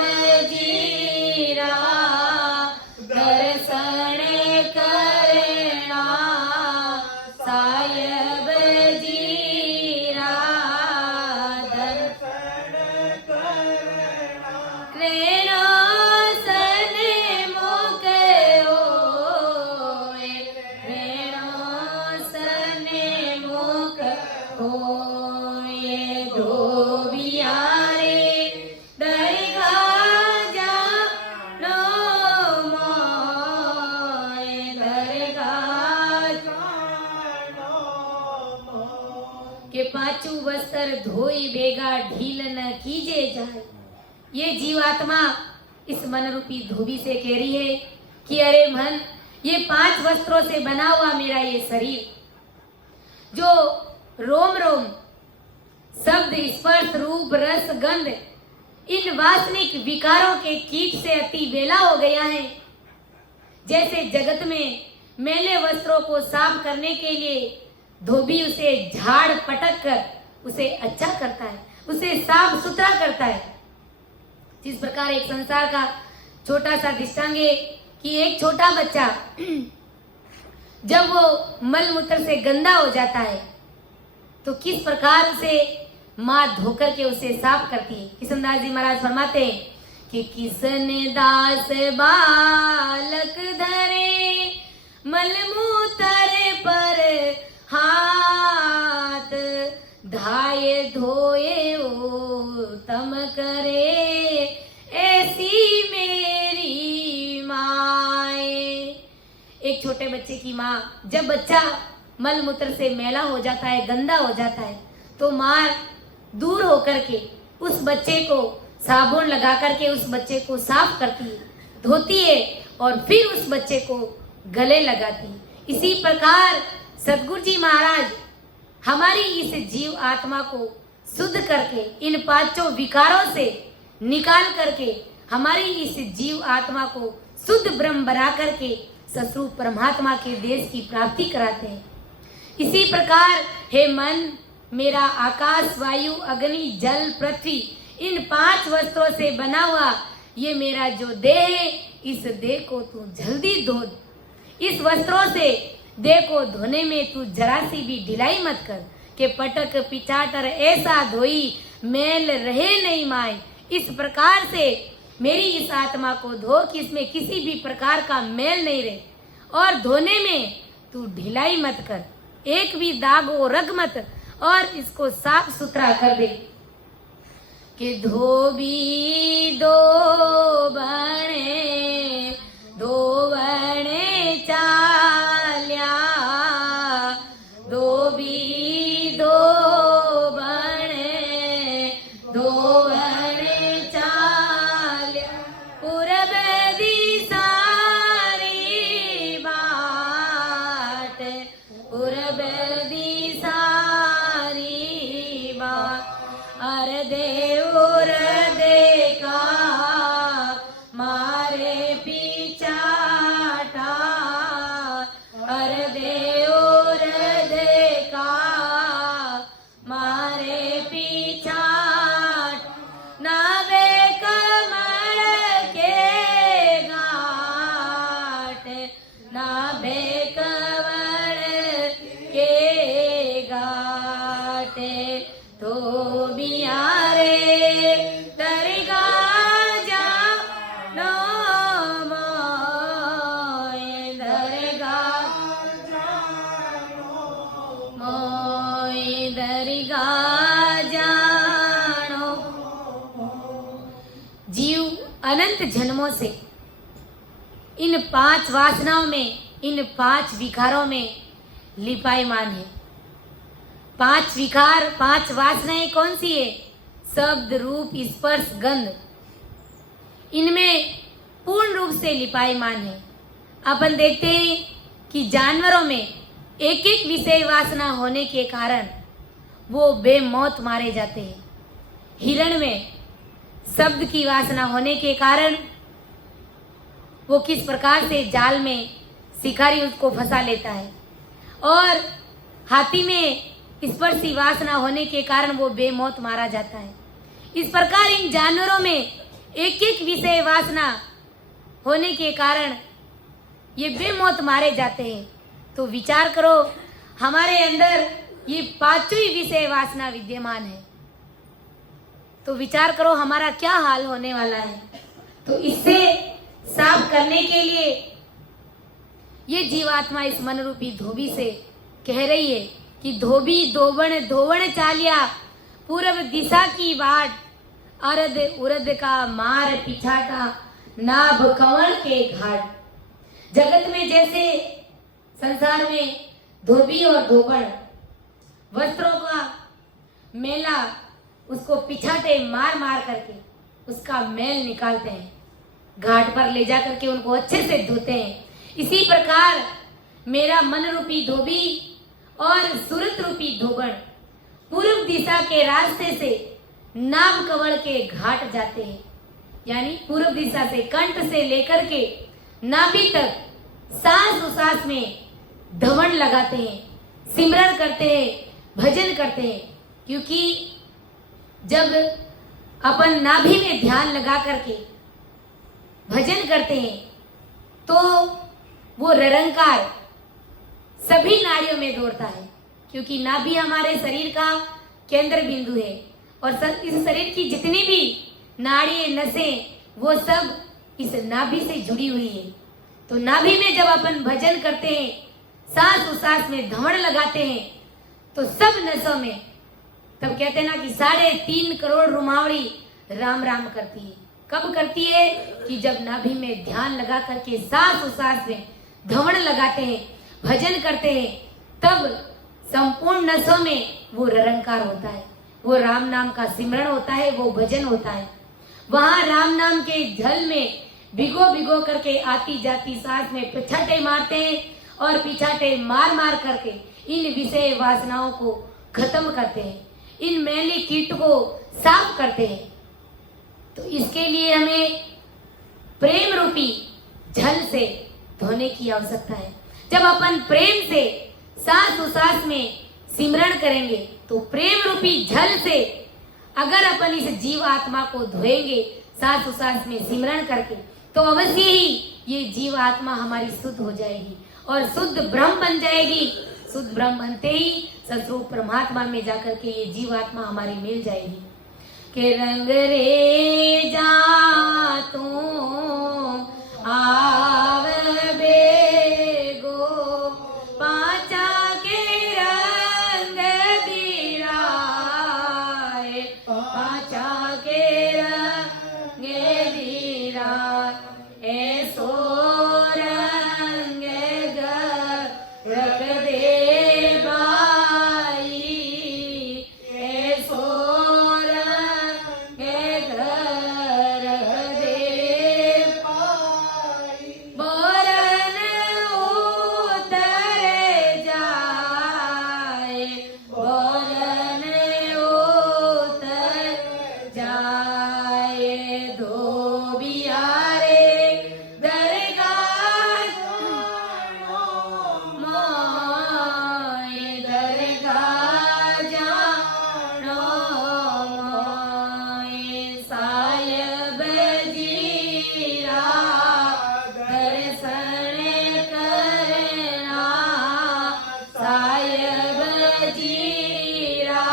जीरा दर्शन करना, साहिब जीरा दर्शन करना, रेणो सने मुख होए, रेणो सने मुख होए, धोबिया रे दरगाह जानो माए, दरगाह जानो माए, के 5 वस्त्र धोई बेगा, ढील न कीजे जाए। ये जीवात्मा इस मन रूपी धोबी से कह रही है कि अरे मन, ये 5 वस्त्रों से बना हुआ मेरा ये शरीर, जो रोम रोम, शब्द, स्पर्श, रूप, रस, गंध, इन वासनिक विकारों के कीट से अति बेला हो गया है। जैसे जगत में मैले वस्त्रों को साफ करने के लिए धोबी उसे झाड़ पटक कर उसे अच्छा करता है, उसे साफ सुथरा करता है। जिस प्रकार एक संसार का छोटा सा दृष्टांत है कि एक छोटा बच्चा जब वो मल मूत्र से गंदा हो जाता है तो किस प्रकार उसे माँ धोकर के उसे साफ करती है। किशनदास जी महाराज फरमाते हैं कि किशन दास बालक धरे मल मूत्र पर हाथ, धाये धोए उत्तम करे ऐसी मेरी माए। एक छोटे बच्चे की माँ, जब बच्चा मल मूत्र से मैला हो जाता है, गंदा हो जाता है, तो माँ दूर होकर के उस बच्चे को साबुन लगा करके उस बच्चे को साफ करती है, धोती है और फिर उस बच्चे को गले लगाती है। इसी प्रकार सदगुरु जी महाराज हमारी इस जीव आत्मा को शुद्ध करके, इन 5 विकारों से निकाल करके हमारी इस जीव आत्मा को शुद्ध ब्रह्म बना करके सतरूप परमात्मा के देश की प्राप्ति कराते हैं। इसी प्रकार हे मन, मेरा आकाश, वायु, अग्नि, जल, पृथ्वी, इन 5 वस्त्रों से बना हुआ ये मेरा जो देह है, इस देह को तू जल्दी धो। इस वस्त्रों से देह को धोने में तू जरा सी भी ढिलाई मत कर के पटक पिचाटर ऐसा धोई, मैल रहे नहीं माए। इस प्रकार से मेरी इस आत्मा को धो कि इसमें किसी भी प्रकार का मैल नहीं रहे, और धोने में तू ढिलाई मत कर, एक भी दाग और रग मत, और इसको साफ सुथरा कर दे। कि धोबी दो बने चाल्या, धोबी दो बने चाल्या, पूरब दिसारी बाट, पूरब दिसारी बाट, अर देखा मारे पिछाटा, अर देखा मारे पिछाट, नावे कमल के घाट, नावे कमल के घाट, तो बियारे दरगा जा नो मोय, दरगा मोय, दरगा जानो। जीव अनंत जन्मों से इन 5 वासनाओं में, इन 5 विकारों में लिपायमान है। 5 विकार, 5 वासनाएं कौन सी है? शब्द, रूप, स्पर्श, गंध, इनमें पूर्ण रूप से लिपायमान है। अपन देखते हैं कि जानवरों में एक एक विषय वासना होने के कारण वो बेमौत मारे जाते हैं। हिरण में शब्द की वासना होने के कारण वो किस प्रकार से जाल में शिकारी उसको फंसा लेता है, और हाथी में स्पर्शी वासना होने के कारण वो बेमौत मारा जाता है। इस प्रकार इन जानवरों में एक एक विषय वासना होने के कारण ये बेमौत मारे जाते हैं। तो विचार करो, हमारे अंदर ये 5 ही विषय वासना विद्यमान है, तो विचार करो हमारा क्या हाल होने वाला है। तो इससे साफ करने के लिए ये जीवात्मा इस मन रूपी धोबी से कह रही है कि धोबी धोवण चालिया, पूर्व दिशा की बाट, अरद उरद का मार पिछाटा, नाभ कंवल के घाट। जगत में जैसे संसार में धोबी और धोबण वस्त्रों का मेला उसको पिछाटे मार मार करके उसका मैल निकालते हैं, घाट पर ले जा करके उनको अच्छे से धोते हैं। इसी प्रकार मेरा मन रूपी धोबी और सुरत रूपी धोबण पूर्व दिशा के रास्ते से नाभ कवल के घाट जाते हैं, यानी पूर्व दिशा से कंठ से लेकर के नाभि तक सांस उसास में धवण लगाते हैं, सिमरन करते हैं, भजन करते हैं। क्योंकि जब अपन नाभि में ध्यान लगा करके भजन करते हैं तो वो निरंकार सभी नाड़ियों में दौड़ता है, क्योंकि नाभि हमारे शरीर का केंद्र बिंदु है, और इस शरीर की जितनी भी नाड़ियां, नसें, वो सब इस नाभि से जुड़ी हुई है। तो नाभि में जब अपन भजन करते हैं, सांस उसास में धवण लगाते हैं, तो सब नसों में, तब कहते हैं ना कि 3.5 करोड़ रुमावड़ी राम राम करती है। कब करती है? कि जब नाभि में ध्यान लगा करके सांस उसास में धवण लगाते हैं, भजन करते हैं, तब संपूर्ण नसों में वो निरंकार होता है, वो राम नाम का सिमरन होता है, वो भजन होता है। वहां राम नाम के जल में भिगो भिगो करके आती जाती सांस में पिछाटे मारते हैं, और पिछाटे मार मार करके इन विषय वासनाओं को खत्म करते हैं, इन मैली कीट को साफ करते हैं। तो इसके लिए हमें प्रेम रूपी जल से धोने की आवश्यकता है। जब अपन प्रेम से सांस उसास में सिमरन करेंगे, तो प्रेम रूपी जल से अगर अपन इस जीव आत्मा को धोएंगे सांस उसास में सिमरन करके, तो अवश्य ही ये जीव आत्मा हमारी शुद्ध हो जाएगी और शुद्ध ब्रह्म बन जाएगी। शुद्ध ब्रह्म बनते ही सस्वरूप परमात्मा में जाकर के ये जीव आत्मा हमारी मिल जाएगी। के रंग रे जा तू आव बेगो पाचा के रंग दिराए पाचा के रंग दिराए ऐसो रंग रख दे बाई ऐसो रंग रख दे बोरन उतर जाए बोरन उतर जाए धोबिया रे दरगाह मोए दरगाह जानो मोए साहिब जीरा दर्शन करना साहिब जीरा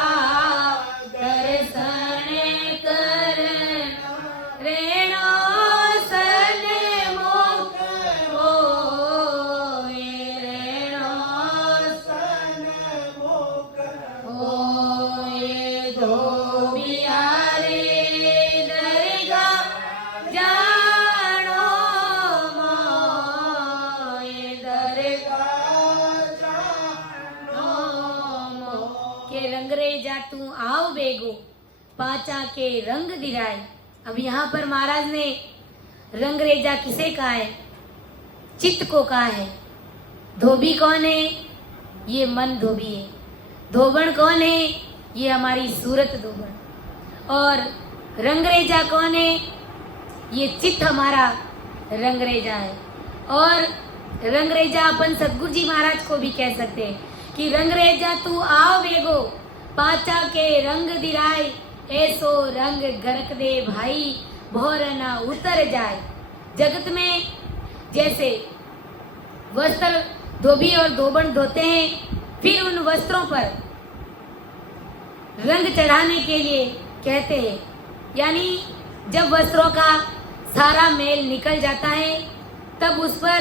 दर्शन करना रेणो सन मुख होए रेणो सन मुख होए धोबिया रे दरगाह जानो मोए दरगाह जानो मो के रंग रे जा तू आओ बेगो पाचा के रंग दिराए। अब यहाँ पर महाराज ने रंग रेजा किसे कहा है? चित्त को कहा है। धोबी कौन है? ये मन धोबी है। धोबन कौन है? ये हमारी सूरत धोबन। और रंगरेजा कौन है? ये चित्त हमारा रंगरेजा है। और रंगरेजा अपन सतगुरु जी महाराज को भी कह सकते हैं कि रंगरेजा तू आओ बेगो पाचा के रंग दिराए ऐसो रंग गरक दे भाई भोर ना उतर जाए। जगत में जैसे वस्त्र धोबी और धोबन धोते हैं, फिर उन वस्त्रों पर रंग चढ़ाने के लिए कहते हैं, यानी जब वस्त्रों का सारा मेल निकल जाता है तब उस पर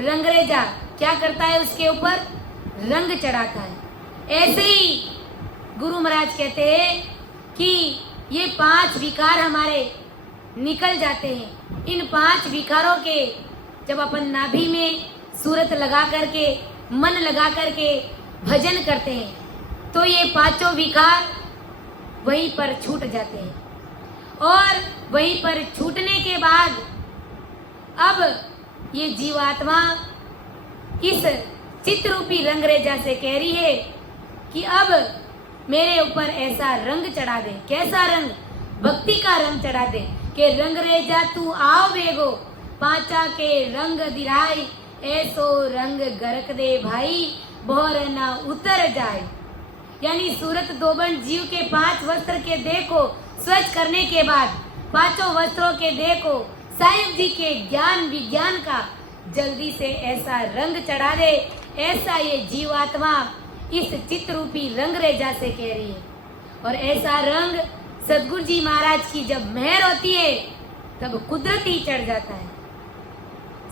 रंगरेजा क्या करता है? उसके ऊपर रंग चढ़ाता है। ऐसे ही गुरु महाराज कहते हैं कि ये 5 विकार हमारे निकल जाते हैं। इन 5 विकारों के जब अपन नाभि में सूरत लगा करके मन लगा करके भजन करते हैं तो ये 5 विकार वहीं पर छूट जाते हैं। और वहीं पर छूटने के बाद अब ये जीवात्मा इस चित्रूपी रंगरेजा से कह रही है कि अब मेरे ऊपर ऐसा रंग चढ़ा दे। कैसा रंग? भक्ति का रंग चढ़ा दे कि रंगरेजा तू आओ बेगो पाचा के रंग दिराई ऐसो रंग गरक दे भाई भोर ना उतर जाए। यानी सूरत धोबन जीव के 5 वस्त्र के देह को स्वच्छ करने के बाद 5 वस्त्रों के देह को साहिब जी के ज्ञान विज्ञान का जल्दी से ऐसा रंग चढ़ा दे। ऐसा ये जीवात्मा इस चित्त रूपी रंगरेजा से कह रही है। और ऐसा रंग सदगुरु जी महाराज की जब मेहर होती है तब कुदरती चढ़ जाता है।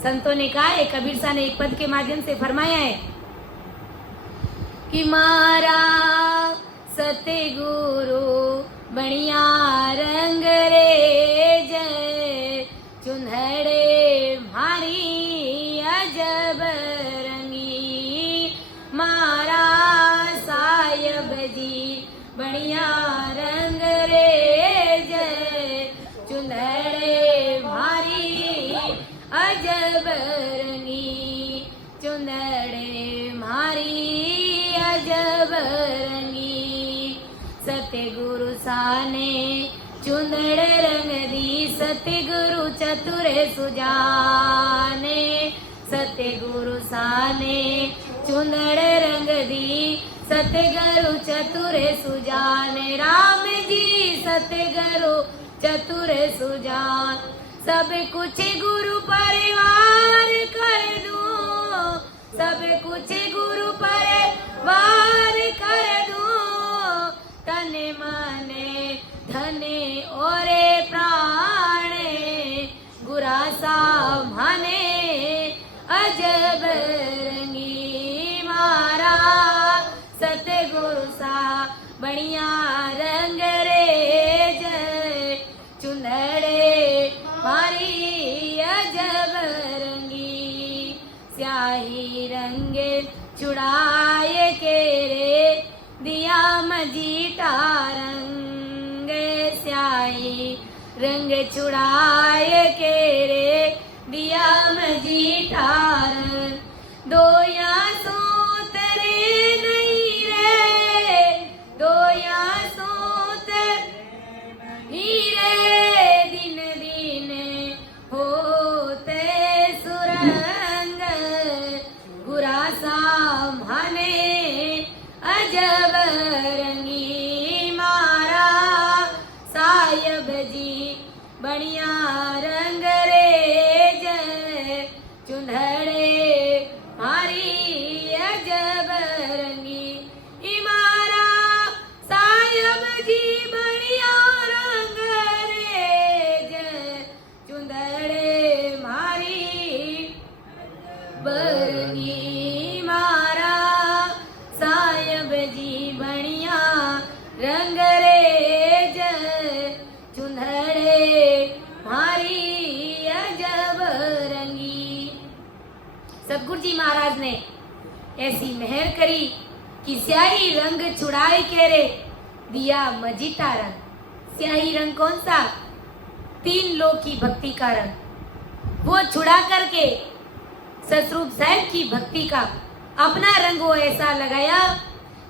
संतों ने कहा है, कबीर साहब ने एक पद के माध्यम से फरमाया है कि मारा सतगुरु बढ़िया रंग रे जय चुन्हड़े मारी अजब रंगी मारा साहिब जी बढ़िया रंग रे जय चुन्हड़े मारी अजब रंगी चुन्हड़े मारी अजब रंगी सतगुरु साने चुंदड़ रंग दी सतगुरु चतुर सुजाने सतगुरु साने चुंदड़ रंग दी सतगुरु चतुर सुजाने राम जी सतगुरु चतुर सुजान सब कुछ गुरु परिवार कर दूं सब कुछ गुरु परिवार कर दूं तने मने धने रंगी मारा सतगुरु सा बढ़िया रंग रे जय चुंदड़े मारी अजब रंगी स्याही रंग चुड़ाए के रे दिया मजीठा रंग स्याही रंग चुड़ाए के रे दिया मजीठा रंग दो या सूतरे नहीं रे दो या सूतर हीरे दिन दिन होते सुरंग गुरा सामने अजब रंगी मारा सायब जी बढ़िया रंग रे जय चुंदड़े मारी अजब रंगी इमारा सायब जी बढ़िया रंग रे जय चुंदड़े मारी बरनी मारा सायब जी बढ़िया रंग रे जय चुंदड़े मारी अजब रंगी। सतगुरु जी महाराज ने ऐसी मेहर करी कि स्याही रंग छुड़ाए के रे दिया मजीठा रंग। स्याही रंग कौन सा? 3 लोक की भक्ति का रंग। वो छुड़ा करके सतरूप साहब की भक्ति का अपना रंग वो ऐसा लगाया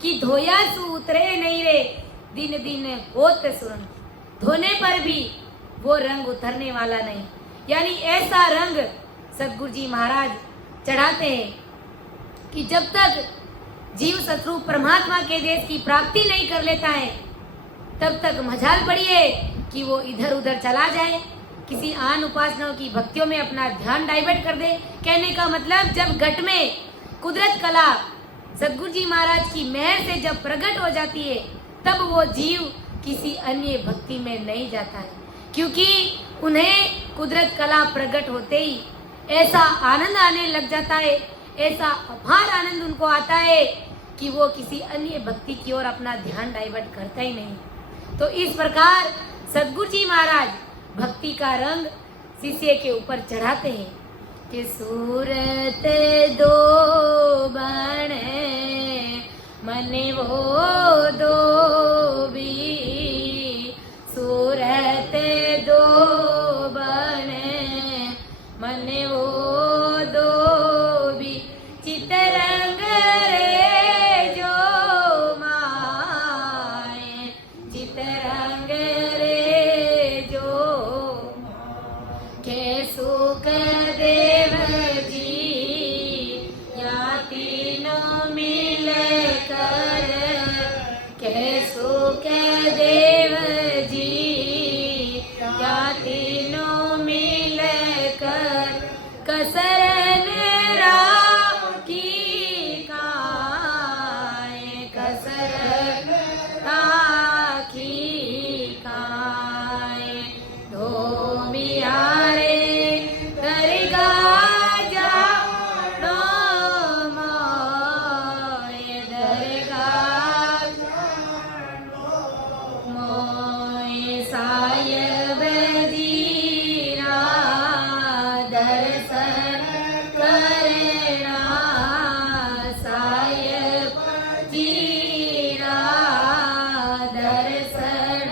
कि धोया सु उतरे नहीं रे दिन दिन होत सुरंग। धोने पर भी वो रंग उतरने वाला नहीं। यानी ऐसा रंग सतगुरु जी महाराज चढ़ाते हैं कि जब तक जीव सतरूप परमात्मा के देश की प्राप्ति नहीं कर लेता है तब तक मजाल पड़ी है कि वो इधर उधर चला जाए, किसी आन उपासनाओं की भक्तियों में अपना ध्यान डाइवर्ट कर दे। कहने का मतलब जब घट में कुदरत कला सतगुरु जी महाराज की मेहर से जब प्रकट हो जाती है तब वो जीव किसी अन्य भक्ति में नहीं जाता है, क्योंकि उन्हें कुदरत कला प्रकट होते ही ऐसा आनंद आने लग जाता है, ऐसा अपार आनंद उनको आता है कि वो किसी अन्य भक्ति की ओर अपना ध्यान डाइवर्ट करता ही नहीं। तो इस प्रकार सतगुरु जी महाराज भक्ति का रंग शिष्य के ऊपर चढ़ाते हैं कि सूरत दो बने मने वो दो भी सूरत दो बने मने वो दो भी चितरंग रे जो माए चितरंग रे जो के सुख देव जी या तीनों मिल कर के सुख देव जी या तीनों मिल कर कसरन राखी काए कसरन राखी काए दो मियारे दरगा जानो मोए दरगा मोए सायब जीरा दर्शन करना सायब जीरा दर्शन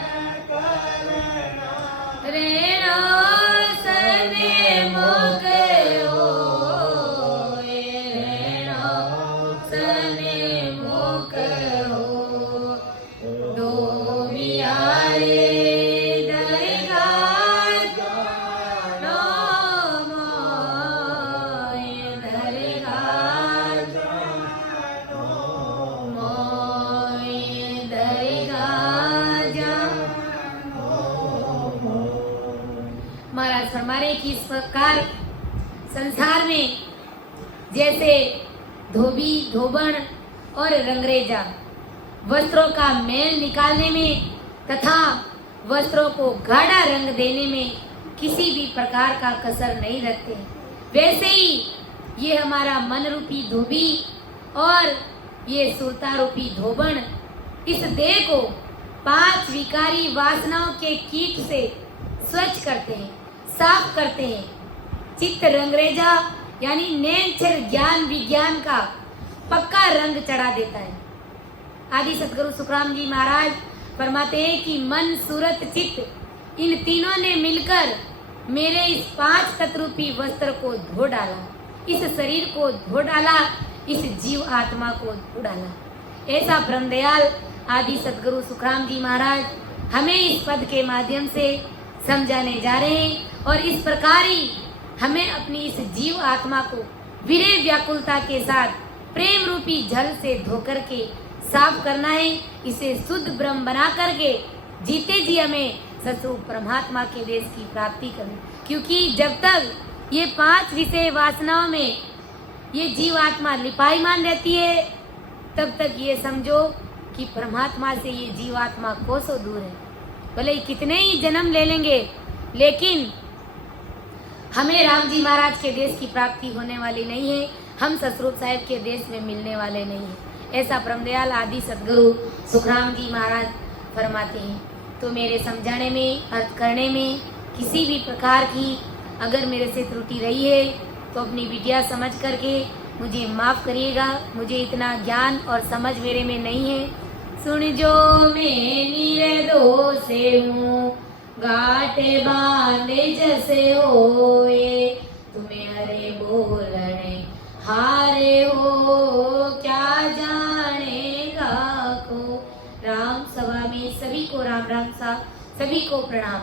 रेणो सने मुख होए रेणो सने मुख हो दो मियारे दरगा जानो मोए दरगा जानो मोए दरगा जानो। महाराज फरमाने की इस प्रकार संसार में जैसे धोबी धोबन और रंगरेजा वस्त्रों का मेल निकालने में तथा वस्त्रों को गाढ़ा रंग देने में किसी भी प्रकार का कसर नहीं रखते, वैसे ही ये हमारा मन रूपी धोबी और ये सुरता रूपी धोबन इस देह को 5 विकारी वासनाओं के कीट से स्वच्छ करते हैं, साफ करते हैं। चित्त रंगरेजा यानी नेत्र ज्ञान विज्ञान का पक्का रंग चढ़ा देता है। आदि सदगुरु सुखराम जी महाराज फरमाते हैं कि मन, सूरत, चित्त इन तीनों ने मिलकर मेरे इस 5 तत्रूपी वस्त्र को धो डाला, इस शरीर को धो डाला, इस जीव आत्मा को धो डाला। ऐसा ब्रह्मदयाल आदि सदगुरु सुखराम जी महाराज हमें इस पद के माध्यम से समझाने जा रहे हैं और इस प्रकार ही हमें अपनी इस जीव आत्मा को विरह व्याकुलता के साथ प्रेम रूपी जल से धोकर के साफ करना है। इसे शुद्ध ब्रह्म बना करके जीते जी हमें सस्वरूप परमात्मा के देश की प्राप्ति करनी, क्योंकि जब तक ये 5 विषय वासनाओं में ये जीव आत्मा लिपाईमान रहती है तब तक ये समझो कि परमात्मा से ये जीव आत्मा कोसों दूर है। भले कितने ही जन्म ले लेंगे लेकिन हमें राम जी महाराज के देश की प्राप्ति होने वाली नहीं है, हम ससुरूप साहिब के देश में मिलने वाले नहीं हैं। ऐसा ब्रह्मदयाल आदि सदगुरु सुखराम जी महाराज फरमाते हैं। तो मेरे समझाने में, अर्थ करने में किसी भी प्रकार की अगर मेरे से त्रुटि रही है तो अपनी विद्या समझ करके मुझे माफ़ करिएगा। मुझे इतना ज्ञान और समझ मेरे में नहीं है। सुन जो मैं निर्दोषे हूँ, गाटे बांधे जैसे होए, तुम्हें हरे बोलने हारे हो, क्या जानेगा को। राम सभा में सभी को राम राम सा, सभी को प्रणाम।